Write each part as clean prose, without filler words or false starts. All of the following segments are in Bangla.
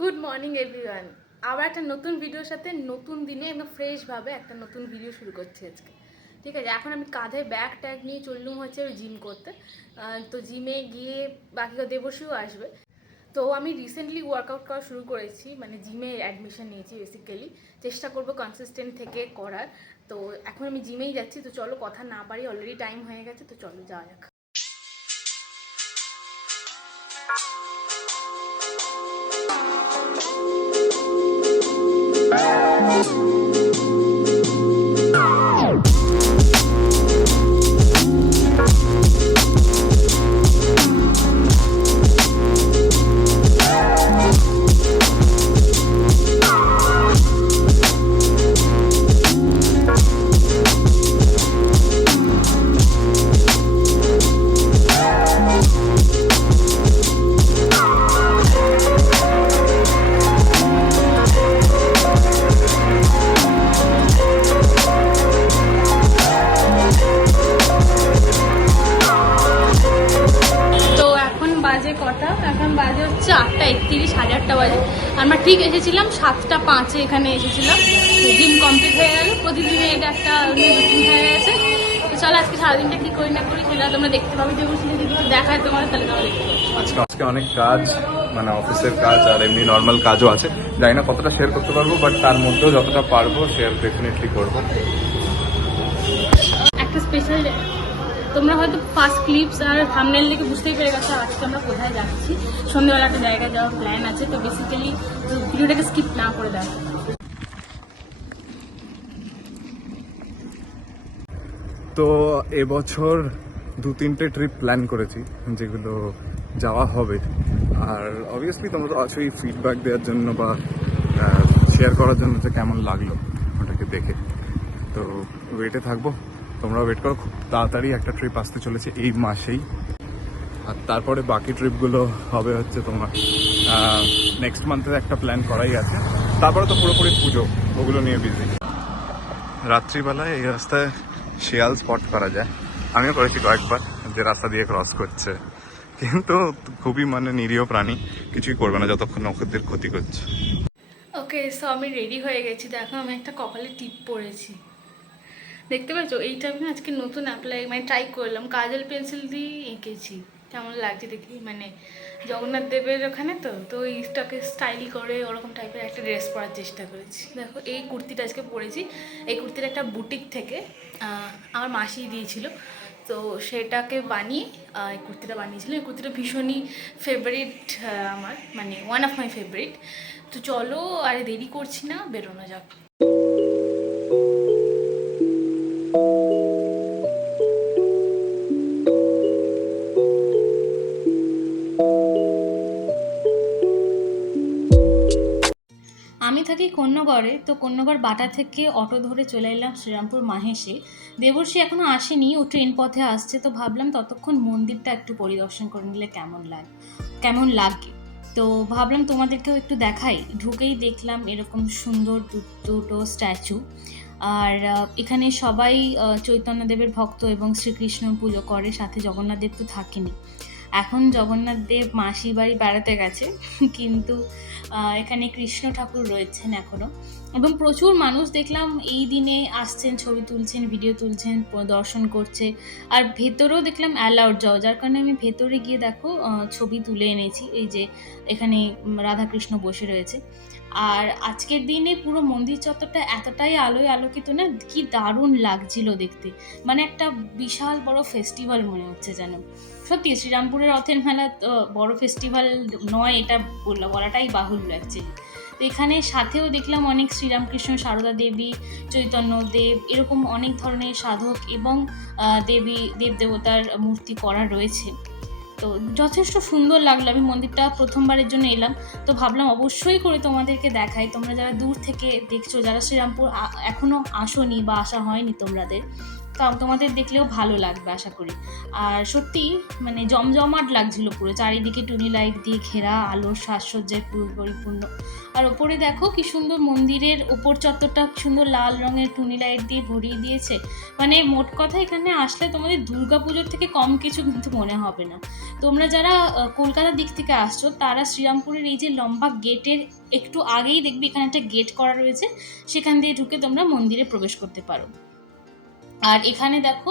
Good morning everyone. আবার একটা নতুন ভিডিওর সাথে নতুন দিনে একদম ফ্রেশভাবে একটা নতুন ভিডিও শুরু করছি আজকে। ঠিক আছে, এখন আমি কাঁধে ব্যাগ ট্যাগ নিয়ে চললুম হচ্ছে জিম করতে। তো জিমে গিয়ে বাকি দেবশ্রীও আসবে। তো আমি রিসেন্টলি ওয়ার্কআউট করা শুরু করেছি, মানে জিমে অ্যাডমিশন নিয়েছি বেসিক্যালি। চেষ্টা করবো কনসিস্টেন্ট থেকে করার। তো এখন আমি জিমেই যাচ্ছি, তো চলো কথা না পারি, অলরেডি টাইম হয়ে গেছে, তো চলো যাওয়া যাক। এখন বাজে হচ্ছে 8:31, 8:30 বাজে। আমরা ঠিক এসেছিলাম 7:05 এখানে এসেছিলাম। জিম কমপ্লিট হয়ে গেল। প্রতিদিনে এটা একটা রুটিন হয়ে গেছে। তো চলো আজকে সারাদিনটা কি করি না করি সেটা তোমরা দেখতে পাবে। যেগুলো যদি দেখায় তোমাদের তাহলে তোমরা দেখতে পাবে। আজকে অনেক কাজ, মানে অফিসের কাজ আর এমনি নর্মাল কাজও আছে। জানি না কতটা শেয়ার করতে পারবো, বাট তার মধ্যেও যতটা পারবো শেয়ার ডেফিনেটলি করবো। একটা স্পেশাল, তোমরা হয়তো ফার্স্ট ক্লিপস আর থাম্বনেল দেখে বুঝতেই পেরে গেছো আজকে আমরা কোথায় যাচ্ছি। সন্ধ্যেবেলা একটা জায়গায় যাওয়ার প্ল্যান আছে, তো বেসিক্যালি ভিডিওটাকে স্কিপ না করে দেখো। তো এবছর 2-3টে ট্রিপ প্ল্যান করেছি যেগুলো যাওয়া হবে। আর অবভিয়াসলি তোমরা তো আছোই ফিডব্যাক দেওয়ার জন্য বা শেয়ার করার জন্য যে কেমন লাগলো ওটাকে দেখে। তো ওয়েটে থাকবো, তোমরা ওয়েট করো। খুব তাড়াতাড়ি একটা ট্রিপ আসতে চলেছে এই মাসেই। আর তারপরে বাকি ট্রিপগুলো হবে হচ্ছে তোমার নেক্সট মান্থে একটা প্ল্যান করাই আছে। তারপরে তো পুরোপুরি পুজো, ওগুলো নিয়ে বিজি। রাত্রিবেলায় এই রাস্তায় শিয়াল স্পট করা যায়। আমিও করেছি কয়েকবার, যে রাস্তা দিয়ে ক্রস করছে, কিন্তু খুবই মানে নিরীহ প্রাণী, কিছুই করবে না যতক্ষণ ওদের ক্ষতি করছে। ওকে, সো আমি রেডি হয়ে গেছি। দেখো আমি একটা কপালে টিপ পরেছি, দেখতে পাচ্ছ? এইটা আমি আজকে নতুন অ্যাপ্লাই মানে ট্রাই করলাম, কাজল পেন্সিল দিয়ে এঁকেছি। কেমন লাগছে দেখি, মানে জগন্নাথ দেবের ওখানে তো তো এইটাকে স্টাইল করে ওরকম টাইপের একটা ড্রেস পরার চেষ্টা করেছি। দেখো এই কুর্তিটা আজকে পরেছি। এই কুর্তিটা একটা বুটিক থেকে আমার মাসি দিয়েছিল, তো সেটাকে বানিয়ে এই কুর্তিটা বানিয়েছিল। এই কুর্তিটা ভীষণই ফেভারিট আমার, মানে ওয়ান অফ মাই ফেভারিট। তো চলো আর দেরি করছি না, বেরোনো যাক। আমি থাকি কোন্নগরে, তো কোন্নগর বাটা থেকে অটো ধরে চলে এলাম শ্রীরামপুর মাহেশে। দেবর্ষী এখনও আসেনি, ও ট্রেন পথে আসছে। তো ভাবলাম ততক্ষণ মন্দিরটা একটু পরিদর্শন করে নিলে কেমন লাগে। তো ভাবলাম তোমাদেরকেও একটু দেখাই। ঢুকেই দেখলাম এরকম সুন্দর দুটো স্ট্যাচু। আর এখানে সবাই চৈতন্যদেবের ভক্ত এবং শ্রীকৃষ্ণ পুজো করে, সাথে জগন্নাথ দেব তো থাকেনি। এখন জগন্নাথ দেব মাসির বাড়ি বেড়াতে গেছে, কিন্তু এখানে কৃষ্ণ ঠাকুর রয়েছেন এখনও। এবং প্রচুর মানুষ দেখলাম এই দিনে আসছেন, ছবি তুলছেন, ভিডিও তুলছেন, দর্শন করছে। আর ভেতরেও দেখলাম অ্যালাউড যাওয়া, যার কারণে আমি ভেতরে গিয়ে দেখো ছবি তুলে এনেছি। এই যে এখানে রাধাকৃষ্ণ বসে রয়েছে। আর আজকের দিনে পুরো মন্দির চত্বরটা এতটাই আলোয় আলোকিত না, কি দারুণ লাগছিল দেখতে। মানে একটা বিশাল বড় ফেস্টিভ্যাল মনে হচ্ছে যেন। সত্যি শ্রীরামপুরের রথের মেলা বড় ফেস্টিভ্যাল নয়, এটা বলাটাই বাহুল্য অ্যাকচুয়ালি। তো এখানে সাথেও দেখলাম অনেক শ্রীরামকৃষ্ণ, সারদা দেবী, চৈতন্য দেব, এরকম অনেক ধরনের সাধক এবং দেব দেবতার মূর্তি করা রয়েছে। তো যথেষ্ট সুন্দর লাগলো। আমি মন্দিরটা প্রথমবারের জন্য এলাম, তো ভাবলাম অবশ্যই করে তোমাদেরকে দেখাই। তোমরা যারা দূর থেকে দেখছো, যারা শ্রীরামপুর এখনও আসোনি বা আসা হয়নি তোমাদের, তো তোমাদের দেখলেও ভালো লাগবে আশা করি। আর সত্যি মানে জমজমাট লাগছিল পুরো, চারিদিকে টুনি লাইট দিয়ে ঘেরা, আলোর সাজসজ্জায় পুরো পরিপূর্ণ। আর ওপরে দেখো কি সুন্দর, মন্দিরের ওপর চত্বরটা কি সুন্দর লাল রঙের টুনি লাইট দিয়ে ভরিয়ে দিয়েছে। মানে মোট কথা এখানে আসলে তোমাদের দুর্গাপুজোর থেকে কম কিছু কিন্তু মনে হবে না। তোমরা যারা কলকাতার দিক থেকে আসছো তারা শ্রীরামপুরের এই যে লম্বা গেটের একটু আগেই দেখবে এখানে একটা গেট করা রয়েছে, সেখান দিয়ে ঢুকে তোমরা মন্দিরে প্রবেশ করতে পারো। আর এখানে দেখো,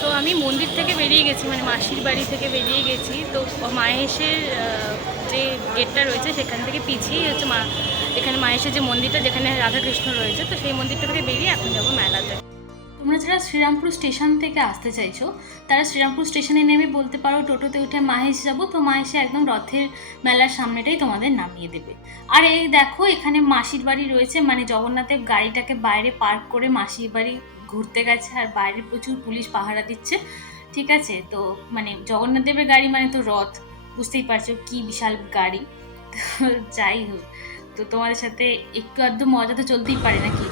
তো আমি মন্দির থেকে বেরিয়ে গেছি, মানে মাসির বাড়ি থেকে বেরিয়ে গেছি। তো মাহেশের যে গেটটা রয়েছে সেখান থেকে পিছিয়ে হচ্ছে এখানে মাহেশের যে মন্দিরটা যেখানে রাধাকৃষ্ণ রয়েছে, তো সেই মন্দিরটা থেকে বেরিয়ে এখন যাবো মেলাতে। তোমরা যারা শ্রীরামপুর স্টেশন থেকে আসতে চাইছো তারা শ্রীরামপুর স্টেশনে নেমে বলতে পারো টোটোতে উঠে মাহেশ যাবো, তো মাহেশে একদম রথের মেলার সামনেটাই তোমাদের নামিয়ে দেবে। আর এই দেখো এখানে মাসির বাড়ি রয়েছে, মানে জগন্নাথের গাড়িটাকে বাইরে পার্ক করে মাসির বাড়ি ঘুরতে গেছে, আর বাইরে প্রচুর পুলিশ পাহারা দিচ্ছে, ঠিক আছে। তো মানে জগন্নাথ দেবের গাড়ি মানে তো রথ, বুঝতেই পারছো কি বিশাল গাড়ি। তো যাই হোক, তো তোমাদের সাথে একটু আধটু মজা তো চলতেই পারে নাকি।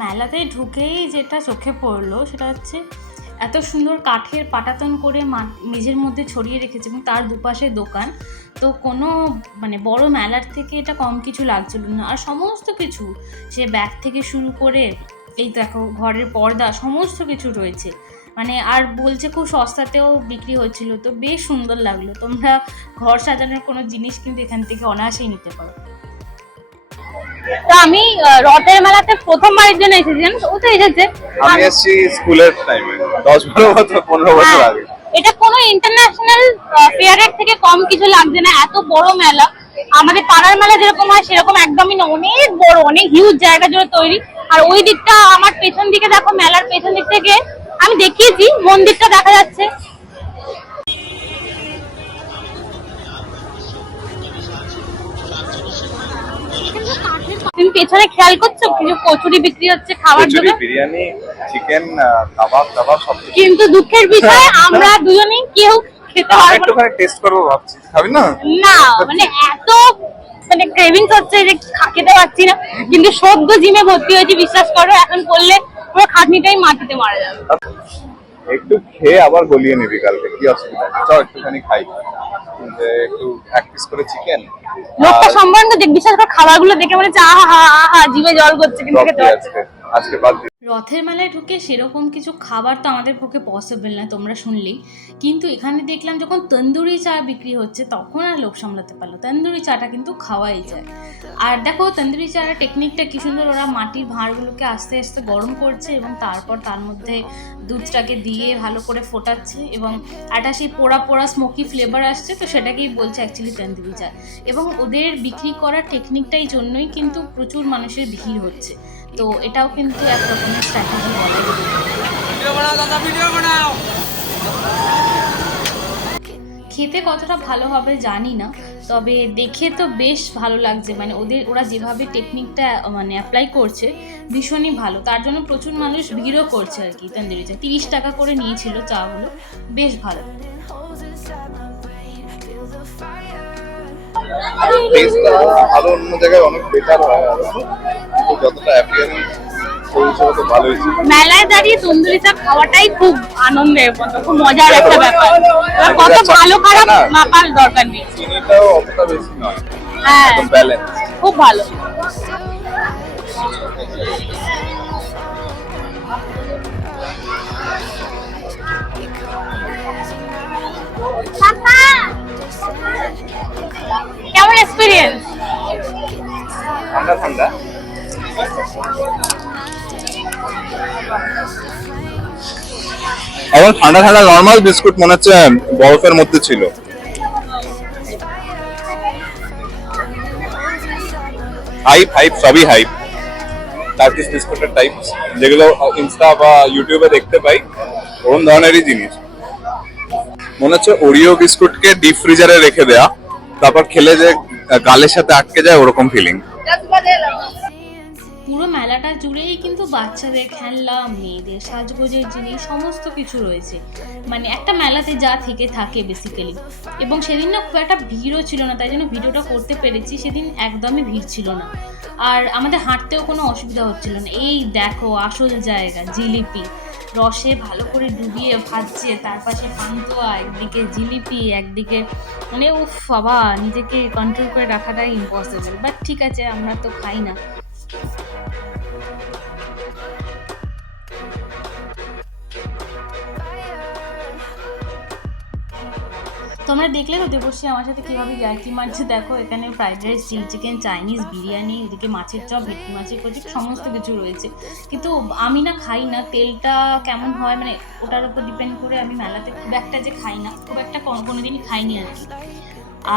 মেলাতে ঢুকেই যেটা চোখে পড়লো সেটা হচ্ছে এত সুন্দর কাঠের পাটাতন করে মেঝের মধ্যে ছড়িয়ে রেখেছে এবং তার দুপাশে দোকান। তো কোনো মানে বড় মেলার থেকে এটা কম কিছু লাগছিল না। আর সমস্ত কিছু, সে ব্যাগ থেকে শুরু করে এই দেখো ঘরের পর্দা, সমস্ত কিছু রয়েছে, মানে আর বলছে খুব সস্তাতেও বিক্রি হচ্ছিল। তো বেশ সুন্দর লাগলো। তোমরা ঘর সাজানোর কোনো জিনিস কিন্তু এখান থেকে অনায়াসেই নিতে পারো। তো আমি রথের মেলাতে প্রথমবারের জন্য এসেছি, জানো ও তো এসেছে। আমি এসেছি স্কুলের টাইমে 10-12 বছর 15 বছর আগে। এটা কোনো ইন্টারন্যাশনাল ফেয়ারের থেকে কম কিছু লাগছে না, এত বড় মেলা। আমাদের পাড়ার মেলা যেরকম হয় সেরকম একদমই না, অনেক বড়, অনেক হিউজ জায়গা জুড়ে তৈরি। আর ওই দিকটা আমার পেছন দিকে দেখো, মেলার পেছন দিক থেকে আমি দেখিয়েছি মন্দিরটা দেখা যাচ্ছে। তুমি পেছনে খেয়াল করছো কিছু কচুরি বিক্রি হচ্ছে খাওয়ার জন্য, বিরিয়ানি, চিকেন, কাবাব সব। কিন্তু দুঃখের বিষয় আমরা দুজনেই কেউ খেতে পারবো না। একটুখানি টেস্ট করবো ভাবছি, খাবি না? না মানে এত মানে ক্রেভিংস হচ্ছে যে খেতে পারছি না, কিন্তু সদ্য জিমে ভর্তি হয়েছি, বিশ্বাস করো এখন করলে পুরো খাটনিটাই মাটিতে মারা যাবে। একটু খেয়ে আবার গলিয়ে নিবি কালকে, কি অসুবিধা? চল একটুখানি খাই, একটু এক পিস করে চিকেন। লোকটা সম্বন্ধ দেখ, বিশ্বাস করো খাবারগুলো দেখে মনে হচ্ছে আহা আহা জিভে জল করছে, কিন্তু খেতে পারছি না। আজকে বাদ দিই। রথের মেলায় ঢুকে সেরকম কিছু খাবার তো আমাদের পক্ষে পসিবল না, তোমরা শুনলেই। কিন্তু এখানে দেখলাম যখন তন্দুরি চা বিক্রি হচ্ছে তখন আর লোভ সামলাতে পারলো, তন্দুরি চাটা কিন্তু খাওয়াই যায়। আর দেখো তন্দুরি চার টেকনিকটা কি সুন্দর, ওরা মাটির ভাঁড়গুলোকে আস্তে আস্তে গরম করছে এবং তারপর তার মধ্যে দুধটাকে দিয়ে ভালো করে ফোটাচ্ছে এবং একটা সেই পোড়া পোড়া স্মোকি ফ্লেভার আসছে, তো সেটাকেই বলছে অ্যাকচুয়ালি তন্দুরি চা। এবং ওদের বিক্রি করার টেকনিকটাই জন্যই কিন্তু প্রচুর মানুষের ভিড় হচ্ছে। তো এটাও কিন্তু এক রকমের স্ট্র্যাটেজি বলা যায়। খেতে কতটা ভালো হবে জানি না, তবে দেখে তো বেশ ভালো লাগছে। মানে ওরা যেভাবে টেকনিকটা মানে অ্যাপ্লাই করছে ভীষণই ভালো, তার জন্য প্রচুর মানুষ ভিড়ও করছে আর কি। তন্দুরি চা 30 টাকা করে নিয়েছিল চাগুলো, বেশ ভালো। আরো অন্য জায়গায় অনেক বেটার হয়, যতটা অ্যাপিয়ারেন্স সেই হিসেবে তো ভালোই ছিল। মেলায় দাঁড়িয়ে তন্দুরি চা খাওয়াটাই খুব আনন্দের, খুব মজার একটা ব্যাপার। কত ভালো খারাপ মাপার দরকার নেই, চিনিটাও অতটা বেশি নয়, হ্যাঁ ব্যালেন্স খুব ভালো। কেমন এক্সপিরিয়েন্স? ঠান্ডা ঠান্ডা। আমার ঠান্ডা ঠান্ডা নরমাল বিস্কুট মনে হচ্ছে বরফের মধ্যে ছিল। হাইপ সবই হাইপ, টার্কিশ বিস্কুটের টাইপ যেগুলো ইনস্টা বা ইউটিউবে দেখতে পাই, ওরকম ধরনেরই জিনিস মনে হচ্ছে। ওরিও বিস্কুটকে ডিপ ফ্রিজারে রেখে দেয়া, তারপর খেলে যে গালের সাথে আটকে যায় ওরকম ফিলিং। পুরো মেলাটা মেলাটা জুড়েই কিন্তু বাচ্চাদের খেলনা, মেয়েদের সাজগোজের জিনিস সমস্ত কিছু রয়েছে, মানে একটা মেলাতে যা থেকে থাকে বেসিক্যালি। এবং সেদিন না খুব একটা ভিড়ও ছিল না, তাই জন্য ভিডিওটা করতে পেরেছি। সেদিন একদমই ভিড় ছিল না, আর আমাদের হাঁটতেও কোনো অসুবিধা হচ্ছিল না। এই দেখো আসল জায়গা, জিলিপি রসে ভালো করে ডুবিয়ে ভাজছে, তার পাশে পান্তুয়া, একদিকে জিলিপি, একদিকে মানে উফ বাবা, নিজেকে কন্ট্রোল করে রাখাটাই ইম্পসিবল, বাট ঠিক আছে, আমরা তো খাই না। তোমরা দেখলে তো দেবশ্রী আমার সাথে কীভাবে ইয়ার্কি মারছে। দেখো এখানে fried rice, chilli chicken, Chinese biryani, এদিকে মাছের চপ, ভেটকি মাছের কচি, সমস্ত কিছু রয়েছে। কিন্তু আমি না খাই না, তেলটা কেমন হয় মানে ওটার উপর ডিপেন্ড করে আমি মেলাতে খুব একটা যে খাই না, খুব একটা কোনোদিনই খাইনি আর কি।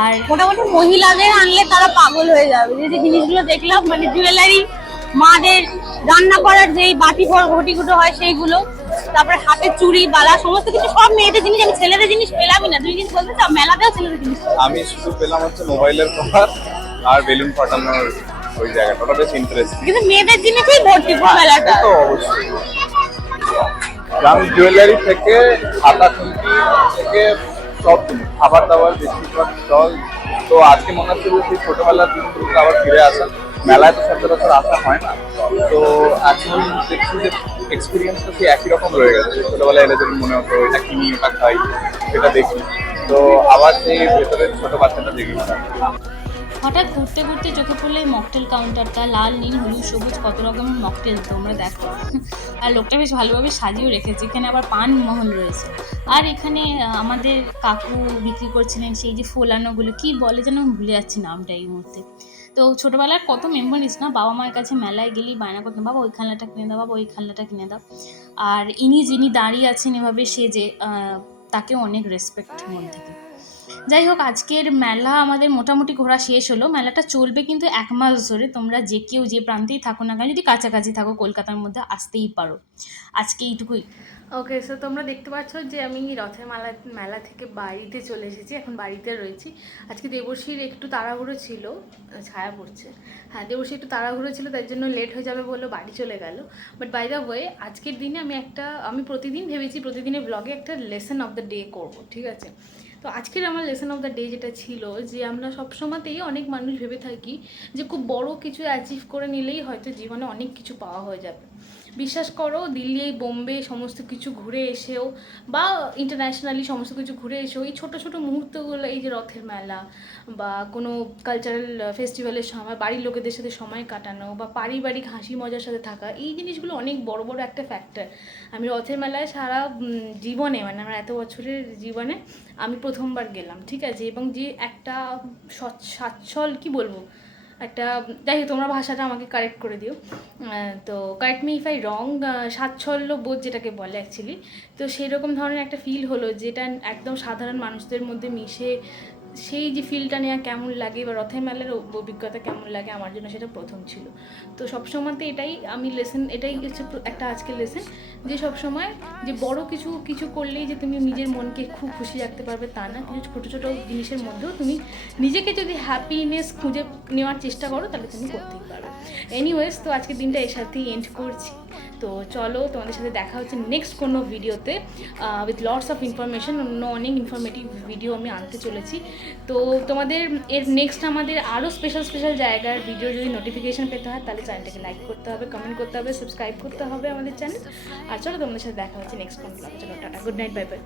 আর মোটামুটি মহিলাদের আনলে তারা পাগল হয়ে যাবে, যে জিনিসগুলো দেখলাম, মানে জুয়েলারি, মাদের রান্না করার যেই বাটি ঘটিগুলো হয় সেইগুলো, তারপরে হাতের চুড়ি, বালা, সমস্ত কিছু সব মেয়েদের জিনিস। আমি ছেলেদের জিনিস পেলামই না। তুমি জিনিস বলতে চাও মেলাতেও ছেলেদের জিনিস? আমি শুধু পেলাম হচ্ছে মোবাইলের কভার আর বেলুন ফাটানোর ওই জায়গাটা, ওটা বেশ ইন্টারেস্টিং। কিন্তু মেয়েদের জিনিসই ভর্তি মেলাটা। তো অবশ্যই দাম জুয়েলারি থেকে হাতা খুন্তি থেকে সব খাবার দাবার বেশিরভাগ স্টল। তো আজকে মনে হচ্ছে যে সেই ছোটবেলার দিনগুলোতে আবার ফিরে আসা। মেলায় তো সচরাচর আসা হয় না, তো এখন দেখছি যে এক্সপিরিয়েন্সটা সেই একই রকম রয়ে গেছে। ছোটবেলায় এলে যেমন মনে হতো এটা কিনি, ওটা খাই, সেটা দেখি, তো আবার সেই ভেতরের ছোট বাচ্চাটা দেখি। হঠাৎ ঘুরতে ঘুরতে চোখে পড়লে এই মকটেল কাউন্টারটা, লাল নীল হলুদ সবুজ কত রকমের মকটেল তোমরা দেখো। আর লোকটা বেশ ভালোভাবে সাজিয়েও রেখেছে। এখানে আবার পান মহল রয়েছে, আর এখানে আমাদের কাকু বিক্রি করছিলেন সেই যে ফোলানোগুলো, কি বলে যেন ভুলে যাচ্ছি নামটা এই মুহূর্তে। তো ছোটোবেলার কত মেমোরিজ না, বাবা মায়ের কাছে মেলায় গেলেই বায়না করতাম, বাবা ওই খেলনাটা কিনে দাও, বাবা ওই খেলনাটা কিনে দাও। আর যিনি দাঁড়িয়ে আছেন এভাবে সেজে, তাকেও অনেক রেসপেক্ট মন থেকে। যাই হোক, আজকের মেলা আমাদের মোটামুটি ঘোরা শেষ হলো। মেলাটা চলবে কিন্তু 1 মাস ধরে। তোমরা যে কেউ যে প্রান্তেই থাকো না কেন, যদি কাছাকাছি থাকো কলকাতার মধ্যে, আসতেই পারো। আজকে এইটুকুই। ওকে, সো তোমরা দেখতে পাচ্ছ যে আমি রথের মেলা থেকে বাড়িতে চলে এসেছি, এখন বাড়িতে রয়েছি। আজকে দেবশ্রীর একটু তাড়াহুড়ো ছিল, ছায়া পড়ছে, হ্যাঁ দেবশ্রী একটু তাড়াহুড়ো ছিল, তাই জন্য লেট হয়ে যাবে বলে বাড়ি চলে গেল। বাট বাই দ্য ওয়ে, আজকের দিনে আমি প্রতিদিন ভেবেছি প্রতিদিনের ব্লগে একটা লেসন অফ দ্য ডে করবো, ঠিক আছে? তো আজকের আমার লেসন অফ দ্য ডে যেটা ছিল, যে আমরা সবসময়তেই অনেক মানুষ ভেবে থাকি যে খুব বড় কিছু অ্যাচিভ করে নিলেই হয়তো জীবনে অনেক কিছু পাওয়া হয়ে যাবে। বিশ্বাস করো, দিল্লি, বোম্বে সমস্ত কিছু ঘুরে এসেও, বা ইন্টারন্যাশনালি সমস্ত কিছু ঘুরে এসেও, এই ছোটো ছোটো মুহূর্তগুলো, এই যে রথের মেলা বা কোনো কালচারাল ফেস্টিভ্যালের সময় বাড়ির লোকেদের সাথে সময় কাটানো, বা পারিবারিক হাসি মজার সাথে থাকা, এই জিনিসগুলো অনেক বড় বড় একটা ফ্যাক্টর। আমি রথের মেলায় সারা জীবনে, মানে আমার এত বছরের জীবনে আমি প্রথমবার গেলাম, ঠিক আছে? এবং যে একটা সচ্ছল, কি বলবো, একটা, যাই হোক তোমরা ভাষাটা আমাকে কারেক্ট করে দিও, তো কারেক্ট মি ইফ আই রং, সাচ্ছল্য বোধ যেটাকে বলে অ্যাকচুয়ালি, তো সেই রকম ধরনের একটা ফিল হলো, যেটা একদম সাধারণ মানুষদের মধ্যে মিশে সেই যে ফিলটা নেওয়া কেমন লাগে, বা রথের মেলার অভিজ্ঞতা কেমন লাগে, আমার জন্য সেটা প্রথম ছিল। তো সবসময়তে এটাই আমি এটাই হচ্ছে একটা আজকের লেসন, যে সবসময় যে বড় কিছু করলেই যে তুমি নিজের মনকে খুব খুশি রাখতে পারবে তা না। কিছু ছোটো ছোটো জিনিসের মধ্যেও তুমি নিজেকে যদি হ্যাপিনেস খুঁজে নেওয়ার চেষ্টা করো, তাহলে তুমি করতেই পারো। এনিওয়েজ, তো আজকের দিনটা এর সাথেই এন্ড করছি। তো চলো, তোমাদের সাথে দেখা হচ্ছে নেক্সট কোনো ভিডিওতে উইথ লটস অফ ইনফরমেশন। অনেক ইনফরমেটিভ ভিডিও আমি আনতে চলেছি। তো তোমাদের এর নেক্সট আমাদের আরও স্পেশাল জায়গার ভিডিও যদি নোটিফিকেশান পেতে হয়, তাহলে চ্যানেলটাকে লাইক করতে হবে, কমেন্ট করতে হবে, সাবস্ক্রাইব করতে হবে আমাদের চ্যানেল। আর চলো, তোমাদের সাথে দেখা হচ্ছে নেক্সট কোনো ব্লগে। চলো, tata, good night, bye bye.